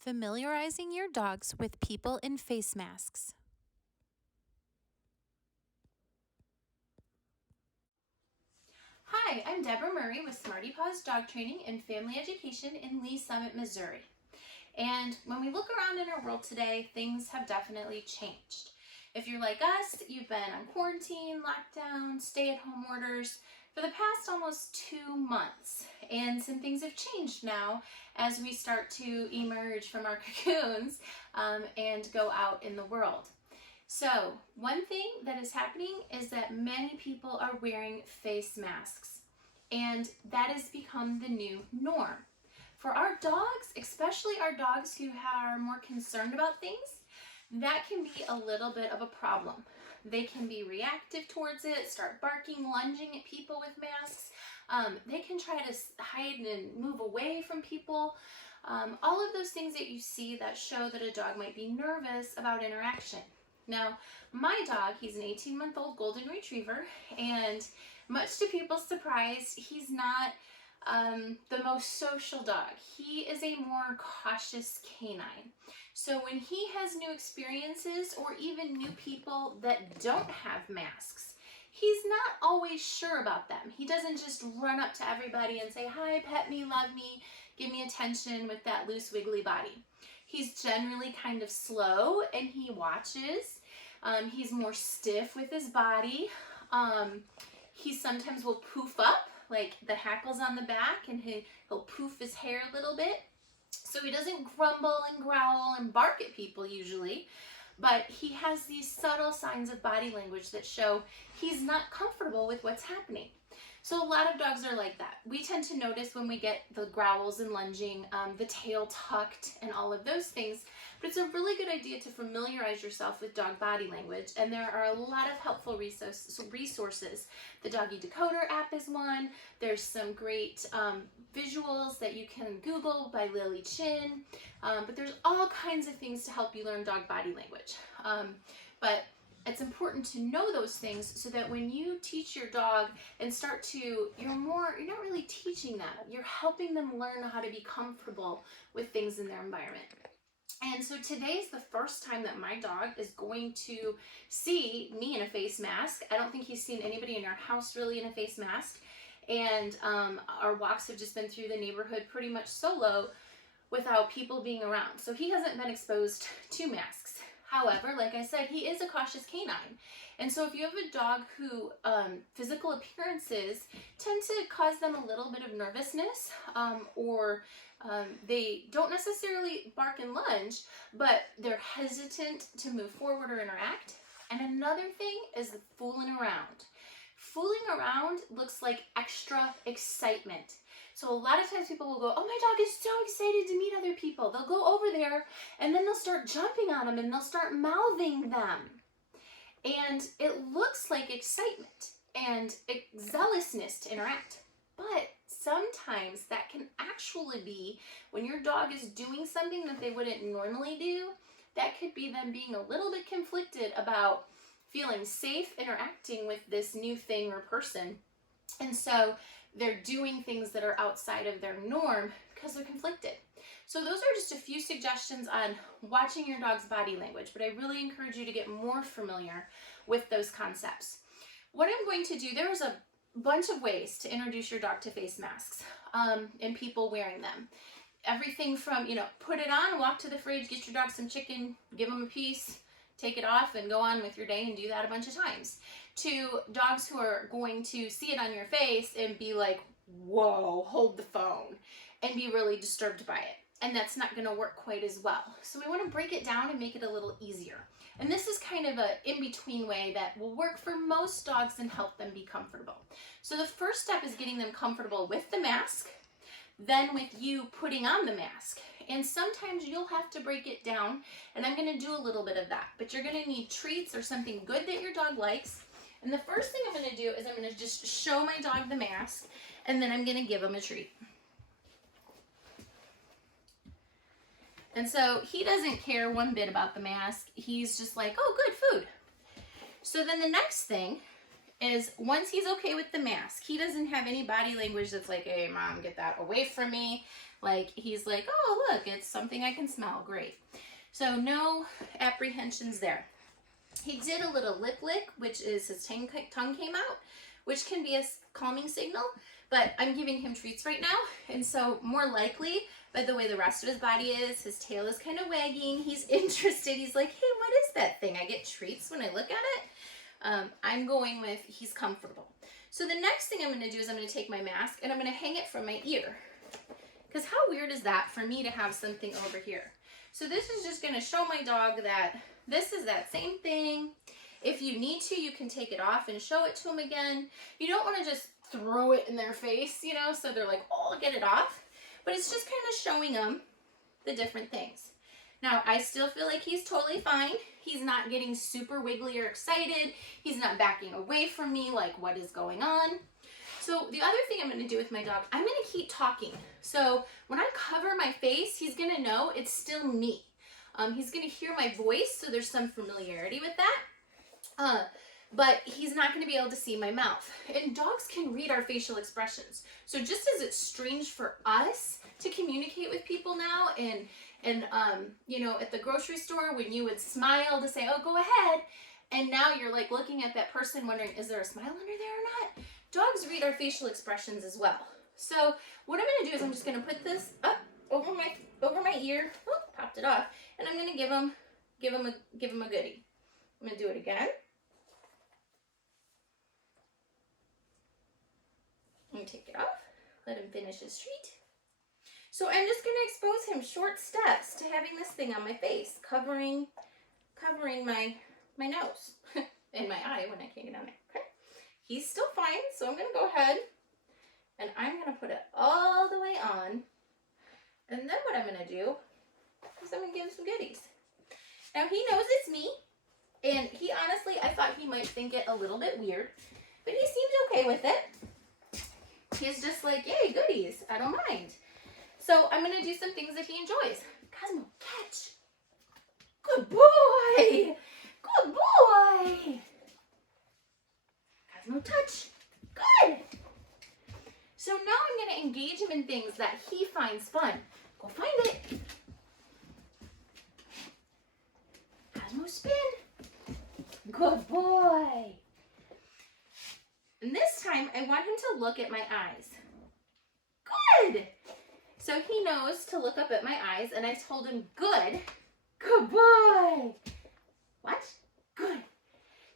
Familiarizing your dogs with people in face masks. Hi, I'm Deborah Murray with Smarty Paws Dog Training and Family Education in Lee Summit, Missouri. And when we look around in our world today, things have definitely changed. If you're like us, you've been on quarantine, lockdown, stay-at-home orders for the past almost 2 months. And some things have changed now as we start to emerge from our cocoons and go out in the world. So one thing that is happening is that many people are wearing face masks, and that has become the new norm. For our dogs, especially our dogs who are more concerned about things, that can be a little bit of a problem. They can be reactive towards it, start barking, lunging at people with masks. They can try to hide and move away from people. All of those things that you see that show that a dog might be nervous about interaction. Now, my dog, he's an 18-month-old golden retriever, and much to people's surprise, he's not the most social dog. He is a more cautious canine. So when he has new experiences or even new people that don't have masks, he's not always sure about them. He doesn't just run up to everybody and say, hi, pet me, love me, give me attention with that loose, wiggly body. He's generally kind of slow and he watches. He's more stiff with his body. He sometimes will poof up, like the hackles on the back, and he'll poof his hair a little bit. So he doesn't grumble and growl and bark at people usually, but he has these subtle signs of body language that show he's not comfortable with what's happening. So a lot of dogs are like that. We tend to notice when we get the growls and lunging, the tail tucked and all of those things, but it's a really good idea to familiarize yourself with dog body language, and there are a lot of helpful resources. The Doggy Decoder app is one. There's some great visuals that you can Google by Lily Chin, but there's all kinds of things to help you learn dog body language. But it's important to know those things so that when you teach your dog and you're not really teaching them, you're helping them learn how to be comfortable with things in their environment. And so today is the first time that my dog is going to see me in a face mask. I don't think he's seen anybody in our house really in a face mask. And our walks have just been through the neighborhood pretty much solo without people being around. So he hasn't been exposed to masks. However, like I said, he is a cautious canine. And so if you have a dog who physical appearances tend to cause them a little bit of nervousness, or they don't necessarily bark and lunge, but they're hesitant to move forward or interact. And another thing is fooling around. Fooling around looks like extra excitement. So a lot of times people will go, oh, my dog is so excited to meet other people. They'll go over there and then they'll start jumping on them and they'll start mouthing them. And it looks like excitement and zealousness to interact. But sometimes that can actually be when your dog is doing something that they wouldn't normally do. That could be them being a little bit conflicted about feeling safe interacting with this new thing or person. And so they're doing things that are outside of their norm because they're conflicted. So those are just a few suggestions on watching your dog's body language, but I really encourage you to get more familiar with those concepts. What I'm going to do, there's a bunch of ways to introduce your dog to face masks and people wearing them. Everything from, put it on, walk to the fridge, get your dog some chicken, give them a piece, take it off and go on with your day and do that a bunch of times, to dogs who are going to see it on your face and be like, whoa, hold the phone, and be really disturbed by it. And that's not going to work quite as well. So we want to break it down and make it a little easier. And this is kind of an in-between way that will work for most dogs and help them be comfortable. So the first step is getting them comfortable with the mask, then with you putting on the mask. And sometimes you'll have to break it down, and I'm going to do a little bit of that. But you're going to need treats or something good that your dog likes. And the first thing I'm going to do is I'm going to just show my dog the mask, and then I'm going to give him a treat. And so he doesn't care one bit about the mask. He's just like, oh, good food. So then the next thing is once he's okay with the mask, he doesn't have any body language that's like, hey, mom, get that away from me. Like, he's like, oh, look, it's something I can smell. Great. So no apprehensions there. He did a little lip lick, which is his tongue came out, which can be a calming signal, but I'm giving him treats right now. And so more likely, by the way the rest of his body is, his tail is kind of wagging. He's interested. He's like, hey, what is that thing? I get treats when I look at it. I'm going with he's comfortable. So the next thing I'm going to do is I'm going to take my mask and I'm going to hang it from my ear. Because how weird is that for me to have something over here? So this is just going to show my dog that this is that same thing. If you need to, you can take it off and show it to them again. You don't want to just throw it in their face, you know, so they're like, oh, get it off. But it's just kind of showing them the different things. Now, I still feel like he's totally fine. He's not getting super wiggly or excited. He's not backing away from me like, what is going on? So the other thing I'm going to do with my dog, I'm going to keep talking. So when I cover my face, he's going to know it's still me. He's going to hear my voice, so there's some familiarity with that. But he's not going to be able to see my mouth. And dogs can read our facial expressions. So just as it's strange for us to communicate with people now, and you know, at the grocery store when you would smile to say, oh, go ahead, and now you're like looking at that person wondering, is there a smile under there or not? Dogs read our facial expressions as well. So what I'm going to do is I'm just going to put this up over my ear. Oh, popped it off, and I'm going to give him a goodie. I'm going to do it again. I'm going to take it off, let him finish his treat. So I'm just going to expose him short steps to having this thing on my face, covering my nose and my eye when I can't get on there. Okay. He's still fine, so I'm going to go ahead and I'm going to put it all the way on. And then what I'm going to do is I'm going to give him some goodies. Now he knows it's me, and he honestly, I thought he might think it a little bit weird, but he seemed okay with it. He's just like, yay, goodies, I don't mind. So I'm going to do some things that he enjoys. Cosmo, catch. Good boy. Good boy. Cosmo, touch. Good. So now I'm going to engage him in things that he finds fun. Go find it. Cosmo, spin. Good boy. And this time, I want him to look at my eyes. Good. So he knows to look up at my eyes, and I told him, good. Good boy. What? Good.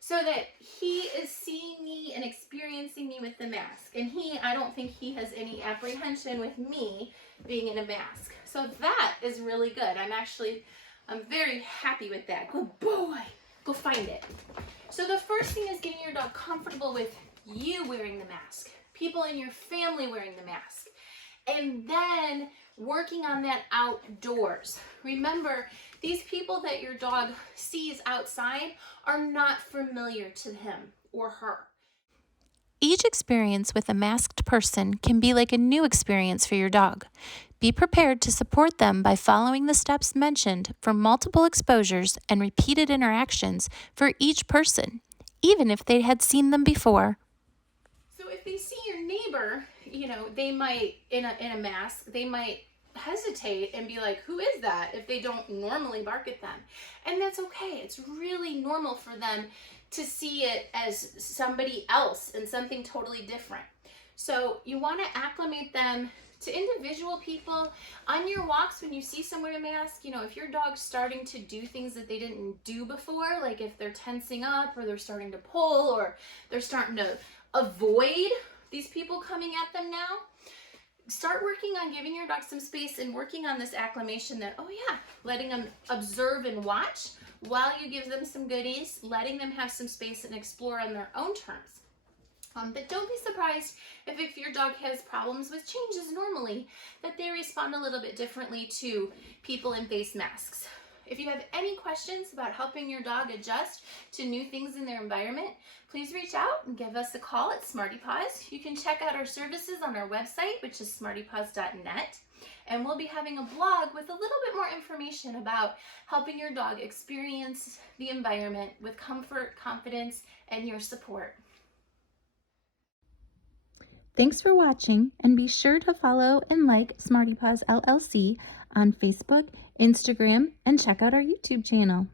So that he is seeing me and experiencing me with the mask. And I don't think he has any apprehension with me being in a mask. So that is really good. I'm very happy with that. Good boy. Go find it. So the first thing is getting your dog comfortable with you wearing the mask, people in your family wearing the mask, and then working on that outdoors. Remember, these people that your dog sees outside are not familiar to him or her. Each experience with a masked person can be like a new experience for your dog. Be prepared to support them by following the steps mentioned for multiple exposures and repeated interactions for each person, even if they had seen them before. So if they see your neighbor, you know, they might, in a mask, they might hesitate and be like, who is that, if they don't normally bark at them. And that's okay. It's really normal for them to see it as somebody else and something totally different. So you want to acclimate them to individual people. On your walks, when you see someone in a mask, you know, if your dog's starting to do things that they didn't do before, like if they're tensing up or they're starting to pull or they're starting to avoid these people coming at them now, start working on giving your dog some space and working on this acclimation that, oh yeah, letting them observe and watch while you give them some goodies, letting them have some space and explore on their own terms. But don't be surprised if your dog has problems with changes normally, that they respond a little bit differently to people in face masks. If you have any questions about helping your dog adjust to new things in their environment, please reach out and give us a call at Smarty Paws. You can check out our services on our website, which is smartypaws.net. And we'll be having a blog with a little bit more information about helping your dog experience the environment with comfort, confidence, and your support. Thanks for watching, and be sure to follow and like Smarty Paws LLC on Facebook, Instagram, and check out our YouTube channel.